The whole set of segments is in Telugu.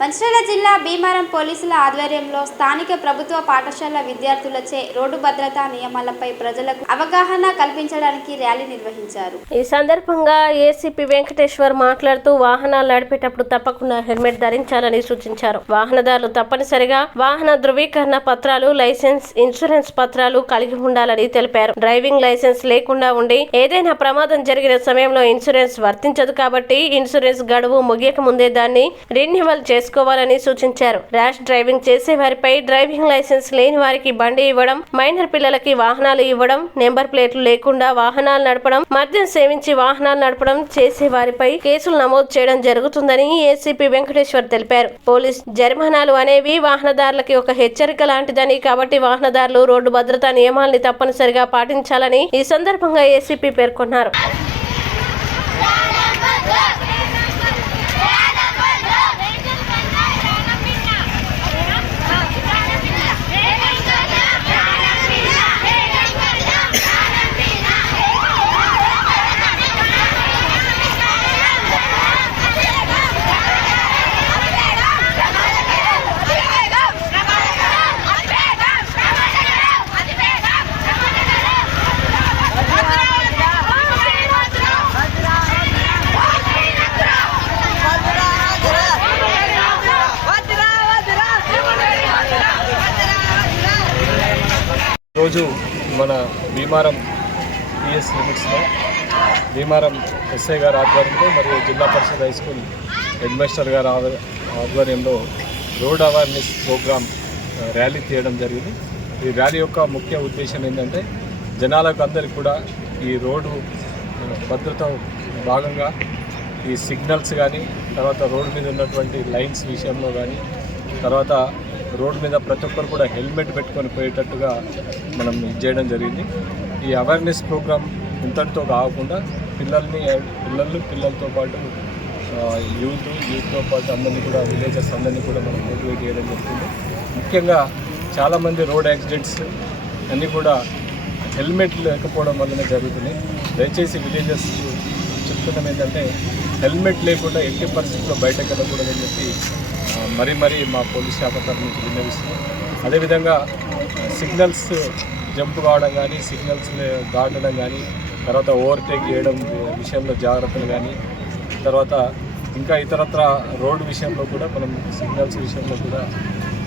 మంచిర్యాల జిల్లా భీమవరం పోలీసుల ఆధ్వర్యంలో స్థానిక ప్రభుత్వ పాఠశాల విద్యార్థులచే రోడ్డు భద్రతా నియమాలపై ప్రజలకు అవగాహన కల్పించడానికి ర్యాలీ నిర్వహించారు. ఈ సందర్భంగా ఏసీపీ వెంకటేశ్వర్ మాట్లాడుతూ వాహనాలు నడిపేటప్పుడు తప్పకుండా హెల్మెట్ ధరించాలని సూచించారు. వాహనదారులు తప్పనిసరిగా వాహన ధృవీకరణ పత్రాలు, లైసెన్స్, ఇన్సూరెన్స్ పత్రాలు కలిగి ఉండాలని తెలిపారు. డ్రైవింగ్ లైసెన్స్ లేకుండా ఉండి ఏదైనా ప్రమాదం జరిగిన సమయంలో ఇన్సూరెన్స్ వర్తించదు కాబట్టి ఇన్సూరెన్స్ గడువు ముగియక ముందే దాన్ని రెన్యువల్ చేసుకోవాలని సూచించారు. ర్యాష్ డ్రైవింగ్ చేసే వారిపై డ్రైవింగ్ లైసెన్స్ లేని వారికి బండి ఇవ్వడం, మైనర్ పిల్లలకి వాహనాలు ఇవ్వడం, నెంబర్ ప్లేట్లు లేకుండా వాహనాలు నడపడం, మద్యం సేవించి వాహనాలు నడపడం చేసే వారిపై కేసులు నమోదు చేయడం జరుగుతుందని ఏసీపీ వెంకటేశ్వర్ తెలిపారు. పోలీస్ జరిమానాలు అనేవి వాహనదారులకి ఒక హెచ్చరిక లాంటిదని, కాబట్టి వాహనదారులు రోడ్డు భద్రతా నియమాల్ని తప్పనిసరిగా పాటించాలని ఈ సందర్భంగా ఏసీపీ పేర్కొన్నారు. రోజు మన భీమవరం పిఎస్ లిమిట్స్లో భీమవరం ఎస్ఐ గారి ఆధ్వర్యంలో మరియు జిల్లా పరిషత్ హై స్కూల్ హెడ్ మాస్టర్ గారి ఆధ్వర్యంలో రోడ్ అవేర్నెస్ ప్రోగ్రామ్ ర్యాలీ తీయడం జరిగింది. ఈ ర్యాలీ యొక్క ముఖ్య ఉద్దేశం ఏంటంటే జనాలకు అందరికీ కూడా ఈ రోడ్డు భద్రత భాగంగా ఈ సిగ్నల్స్ కానీ, తర్వాత రోడ్డు మీద ఉన్నటువంటి లైన్స్ విషయంలో కానీ, తర్వాత రోడ్డు మీద ప్రతి ఒక్కరు కూడా హెల్మెట్ పెట్టుకొని పోయేటట్టుగా మనం చేయడం జరిగింది. ఈ అవేర్నెస్ ప్రోగ్రామ్ ఇంతటితో కాకుండా పిల్లలతో పాటు యూత్తో పాటు అందరినీ కూడా విలేజెస్ అందరినీ కూడా మనం మోటివేట్ చేయడం జరుగుతుంది. ముఖ్యంగా చాలామంది రోడ్ యాక్సిడెంట్స్ అన్నీ కూడా హెల్మెట్ లేకపోవడం వల్లనే జరుగుతున్నాయి. దయచేసి విలేజెస్ చెప్తున్నాం ఏంటంటే హెల్మెట్ లేకుండా ఎట్టి పరిస్థితుల్లో బయటకు వెళ్ళకూడదని చెప్పి మరీ మా పోలీస్ శాఖ తరఫు నుంచి విన్నవిస్తున్నాం. అదేవిధంగా సిగ్నల్స్ జంప్ కావడం కానీ, సిగ్నల్స్ దాటడం కానీ, తర్వాత ఓవర్టేక్ చేయడం విషయంలో జాగ్రత్తలు కానీ, తర్వాత ఇంకా ఇతరత్ర రోడ్డు విషయంలో కూడా మనం సిగ్నల్స్ విషయంలో కూడా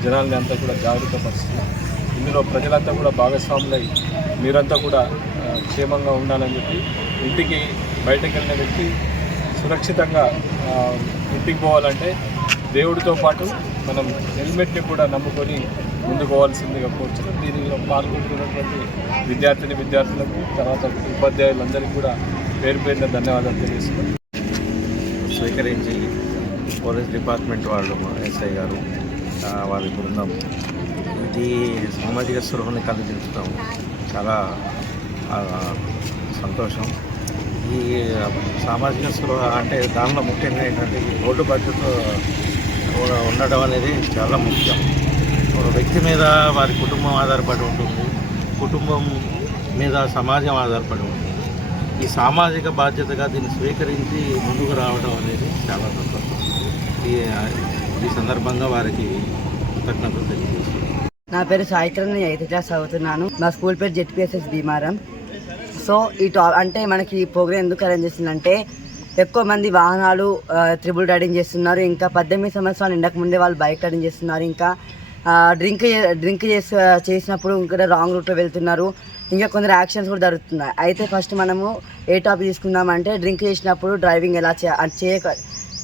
జనాల్ని అంతా కూడా జాగ్రత్త పరుస్తున్నాం. ఇందులో ప్రజలంతా కూడా భాగస్వాములై మీరంతా కూడా క్షేమంగా ఉండాలని చెప్పి, ఇంటికి బయటకు వెళ్ళిన వ్యక్తి సురక్షితంగా ఇంటికి పోవాలంటే దేవుడితో పాటు మనం హెల్మెట్ని కూడా నమ్ముకొని ముందుకు పోవాల్సిందిగా కోరుతున్నాం. దీనిలో పాల్గొంటున్నటువంటి విద్యార్థులకు, తర్వాత ఉపాధ్యాయులందరికీ కూడా పేరున ధన్యవాదాలు తెలియజేస్తున్నాం. స్వీకరించి పోలీస్ డిపార్ట్మెంట్ వాళ్ళు, ఎస్ఐ గారు, వారి బృందం ఇది సామాజిక స్పృహని కలిగించడం చాలా సంతోషం. ఈ సామాజిక స్పృహ అంటే దానిలో ముఖ్యంగా ఏంటంటే ఈ రోడ్డు భద్రత ఉండడం అనేది చాలా ముఖ్యం. ఒక వ్యక్తి మీద వారి కుటుంబం ఆధారపడి ఉంటుంది, కుటుంబం మీద సమాజం ఆధారపడి ఉంటుంది. ఈ సామాజిక బాధ్యతగా దీన్ని స్వీకరించి ముందుకు రావడం అనేది చాలా సంతోషం. ఈ సందర్భంగా వారికి కృతజ్ఞతలు తెలియజేస్తున్నాను. నా పేరు సాయికరణ్, నేను 8th క్లాస్ చదువుతున్నాను. నా స్కూల్ పేరు జెడ్పీఎస్ఎస్ భీమవరం. సో అంటే మనకి ఈ ప్రోగ్రామ్ ఎందుకు అరేంజ్ చేసిందంటే ఎక్కువ మంది వాహనాలు త్రిబుల్ రైడింగ్ చేస్తున్నారు. ఇంకా 18 సంవత్సరాలు నిండక ముందే వాళ్ళు బైక్ రైడింగ్ చేస్తున్నారు. ఇంకా డ్రింక్ చేసినప్పుడు ఇంకా రాంగ్ రూట్లో వెళ్తున్నారు. ఇంకా కొందరు యాక్షన్స్ కూడా జరుగుతున్నాయి. అయితే ఫస్ట్ మనము ఏ టాపిక్ తీసుకుందామంటే డ్రింక్ చేసినప్పుడు డ్రైవింగ్ ఎలా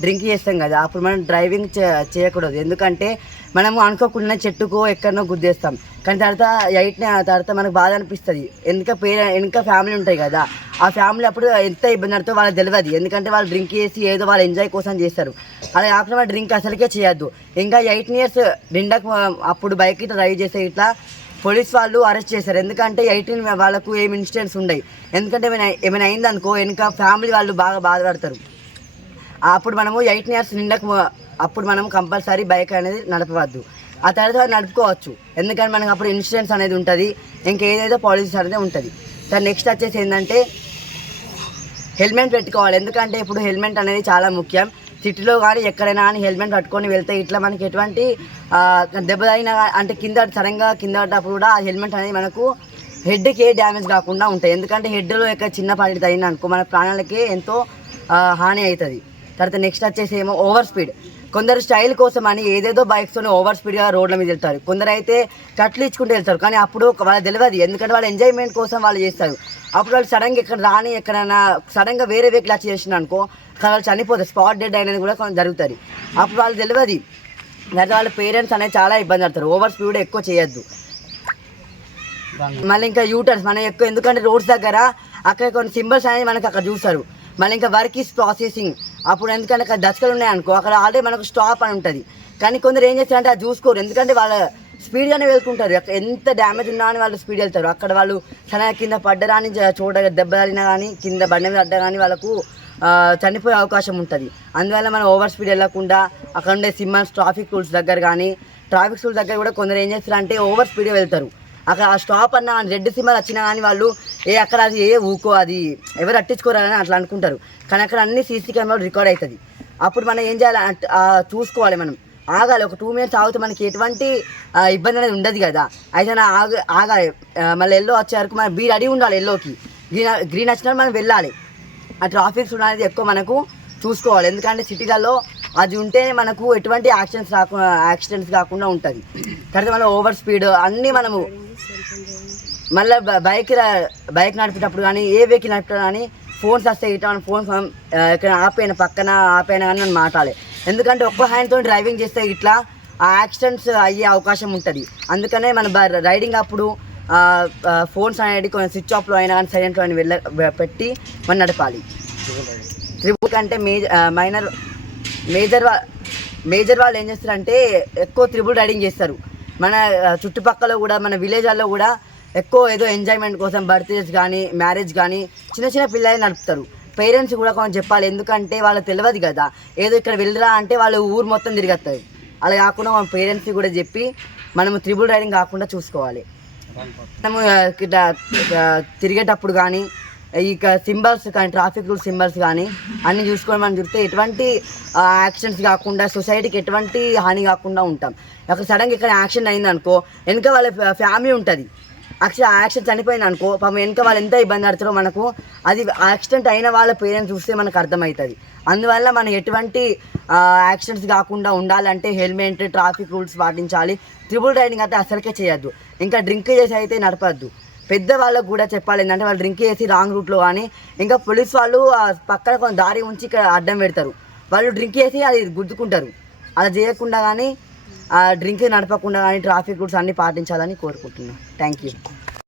డ్రింక్ చేస్తాం కదా, అప్పుడు మనం డ్రైవింగ్ చేయకూడదు. ఎందుకంటే మనము అనుకోకుండా చెట్టుకో ఎక్కడనో గుద్దేస్తాం, కానీ తర్వాత మనకు బాధ అనిపిస్తుంది. వెనుక ఫ్యామిలీ ఉంటాయి కదా, ఆ ఫ్యామిలీ అప్పుడు ఎంత ఇబ్బంది పడుతుందో వాళ్ళకి తెలియదు. ఎందుకంటే వాళ్ళు డ్రింక్ చేసి ఏదో వాళ్ళు ఎంజాయ్ కోసం చేస్తారు. అలా కాకుండా డ్రింక్ అసలుకే చేయొద్దు. ఇంకా 18 years నిండకు అప్పుడు బైక్ ఇట్లా డ్రైవ్ చేసే ఇట్లా పోలీస్ వాళ్ళు అరెస్ట్ చేశారు. ఎందుకంటే 18 వాళ్ళకు ఏమి ఇన్సిడెంట్స్ ఉండవు. ఎందుకంటే ఏమైనా అయిందనుకో వెనుక ఫ్యామిలీ వాళ్ళు బాగా బాధపడతారు. అప్పుడు మనము 18 years నిండకు అప్పుడు మనం కంపల్సరీ బైక్ అనేది నడపవద్దు. ఆ తర్వాత నడుపుకోవచ్చు, ఎందుకంటే మనకు అప్పుడు ఇన్సూరెన్స్ అనేది ఉంటుంది, ఇంకేదేదో పాలసీస్ అనేది ఉంటుంది. దాని నెక్స్ట్ వచ్చేసి ఏంటంటే హెల్మెట్ పెట్టుకోవాలి. ఎందుకంటే ఇప్పుడు హెల్మెట్ అనేది చాలా ముఖ్యం. సిటీలో కానీ ఎక్కడైనా కానీ హెల్మెట్ పట్టుకొని వెళ్తే ఇట్లా మనకి ఎటువంటి దెబ్బ తగిన అంటే సడన్గా కింద పడ్డప్పుడు కూడా ఆ హెల్మెట్ అనేది మనకు హెడ్కి ఏ డ్యామేజ్ కాకుండా ఉంటాయి. ఎందుకంటే హెడ్లో ఎక్కడ చిన్న పాటి తగిన అనుకో మన ప్రాణాలకే ఎంతో హాని అవుతుంది. తర్వాత నెక్స్ట్ వచ్చేసి ఏమో ఓవర్ స్పీడ్. కొందరు స్టైల్ కోసం అని ఏదేదో బైక్స్తోనే ఓవర్ స్పీడ్గా రోడ్ల మీద వెళ్తారు. కొందరు అయితే కట్లు ఇచ్చుకుంటూ వెళ్తారు. కానీ అప్పుడు వాళ్ళకి తెలియదు, ఎందుకంటే వాళ్ళ ఎంజాయ్మెంట్ కోసం వాళ్ళు చేస్తారు. అప్పుడు వాళ్ళు సడన్గా ఎక్కడైనా సడన్గా వేరే వెహికల్ వచ్చి చేసిన అనుకో వాళ్ళు చనిపోతారు. స్పాట్ డెడ్ అనేది కూడా కొంచెం జరుగుతుంది. అప్పుడు వాళ్ళు తెలియదు. లేదా వాళ్ళ పేరెంట్స్ అనేది చాలా ఇబ్బంది పడతారు. ఓవర్ స్పీడ్ ఎక్కువ చేయొద్దు. మళ్ళీ ఇంకా యూటర్న్స్ మనం ఎక్కువ, ఎందుకంటే రోడ్స్ దగ్గర అక్కడ కొన్ని సింబల్స్ అనేది మనకు అక్కడ చూస్తారు. మళ్ళీ ఇంకా వర్క్ ఈస్ ప్రాసెసింగ్ అప్పుడు, ఎందుకంటే అక్కడ దశకలు ఉన్నాయనుకో అక్కడ ఆల్రెడీ మనకు స్టాప్ అని ఉంటుంది. కానీ కొందరు ఏం చేస్తారంటే అది చూసుకోరు, ఎందుకంటే వాళ్ళ స్పీడ్గానే వెళ్తుంటారు. ఎంత డ్యామేజ్ ఉన్నా అని వాళ్ళు స్పీడ్ వెళ్తారు. అక్కడ వాళ్ళు సడన్గా కింద పడ్డరాని చోట దెబ్బ తగిలినా కానీ కింద బండి మీద పడ్డా కానీ వాళ్ళకు చనిపోయే అవకాశం ఉంటుంది. అందువల్ల మనం ఓవర్ స్పీడ్ వెళ్ళకుండా అక్కడ ఉండే సిగ్నల్స్ ట్రాఫిక్ రూల్స్ దగ్గర కానీ ట్రాఫిక్ రూల్స్ దగ్గర కూడా కొందరు ఏం చేస్తారంటే ఓవర్ స్పీడ్గా వెళ్తారు. అక్కడ ఆ స్టాప్ అన్న రెడ్ సిగ్నల్ వచ్చినా కానీ వాళ్ళు అక్కడ అది ఊకో అది ఎవరు అట్టించుకోరాలని అట్లా అనుకుంటారు. కానీ అక్కడ అన్ని సీసీ కెమెరాలు రికార్డ్ అవుతుంది. అప్పుడు మనం ఏం చేయాలి చూసుకోవాలి, మనం ఆగాలి. ఒక 2 minutes ఆగితే మనకి ఎటువంటి ఇబ్బంది అనేది ఉండదు కదా. అయితే ఆగాలి. మళ్ళీ ఎల్లో వచ్చే వరకు మనం రెడీ ఉండాలి. ఎల్లోకి గ్రీన్ వచ్చినా మనం వెళ్ళాలి. ఆ ట్రాఫిక్ రూల్ అనేది ఎక్కువ మనకు చూసుకోవాలి. ఎందుకంటే సిటీలలో అది ఉంటే మనకు ఎటువంటి యాక్సిడెంట్స్ కాకుండా ఉంటుంది. తర్వాత మళ్ళీ ఓవర్ స్పీడ్ అన్నీ మనము మళ్ళీ బైక్ నడిపేటప్పుడు కానీ ఏ వెహికల్ నడిపేటప్పుడు కానీ ఫోన్స్ వస్తాయి. ఇట్లా మన ఫోన్స్ ఇక్కడ పక్కన ఆపైనా కానీ మనం మాట్లాడాలి. ఎందుకంటే ఒక్క హ్యాండ్తో డ్రైవింగ్ చేస్తే ఇట్లా యాక్సిడెంట్స్ అయ్యే అవకాశం ఉంటుంది. అందుకనే మన రైడింగ్ అప్పుడు ఫోన్స్ అనేది కొంచెం స్విచ్ ఆఫ్లో అయినా కానీ సైలెంట్లో అయినా పెట్టి మనం నడపాలి. ట్రిబుల్ కంటే మేజర్ వాళ్ళు ఏం చేస్తారంటే ఎక్కువ ట్రిబుల్ రైడింగ్ చేస్తారు. మన చుట్టుపక్కల కూడా మన విలేజ్లలో కూడా ఎక్కువ ఏదో ఎంజాయ్మెంట్ కోసం బర్త్డేస్ కానీ మ్యారేజ్ కానీ చిన్న పిల్లలు నడుపుతారు. పేరెంట్స్ కూడా కొంచెం చెప్పాలి, ఎందుకంటే వాళ్ళకి తెలియదు కదా. ఏదో ఇక్కడ వెళ్ళరా అంటే వాళ్ళు ఊరు మొత్తం తిరిగేస్తారు. అలా కాకుండా మన పేరెంట్స్కి కూడా చెప్పి మనము ట్రిబుల్ రైడింగ్ కాకుండా చూసుకోవాలి. మనము తిరిగేటప్పుడు కానీ ఇక సింబల్స్ కానీ ట్రాఫిక్ రూల్ సింబల్స్ కానీ అన్నీ చూసుకొని మనం చూస్తే ఎటువంటి యాక్సిడెంట్స్ కాకుండా సొసైటీకి ఎటువంటి హాని కాకుండా ఉంటాం. అక్కడ సడన్గా ఇక్కడ యాక్సిడెంట్ అయింది అనుకో వెనక వాళ్ళ ఫ్యామిలీ ఉంటుంది. యాక్సిడెంట్ చనిపోయింది అనుకో పాపం వెనక వాళ్ళు ఎంత ఇబ్బంది పడతారో మనకు అది యాక్సిడెంట్ అయిన వాళ్ళ పేరెంట్స్ చూస్తే మనకు అర్థమవుతుంది. అందువల్ల మనం ఎటువంటి యాక్సిడెంట్స్ కాకుండా ఉండాలంటే హెల్మెట్ ట్రాఫిక్ రూల్స్ పాటించాలి. ట్రిబుల్ రైడింగ్ అయితే అసలుకే చేయొద్దు. ఇంకా డ్రింక్ చేసి అయితే నడపద్దు. పెద్దవాళ్ళకు కూడా చెప్పాలి, ఏంటంటే వాళ్ళు డ్రింక్ చేసి రాంగ్ రూట్లో కానీ ఇంకా పోలీస్ వాళ్ళు పక్కన కొంత దారి ఉంచి ఇక్కడ అడ్డం పెడతారు. వాళ్ళు డ్రింక్ చేసి అది గుద్దుకుంటారు. అలా చేయకుండా కానీ డ్రింక్ నడపకుండా కానీ ట్రాఫిక్ రూల్స్ అన్నీ పాటించాలని కోరుకుంటున్నాను. Thank you.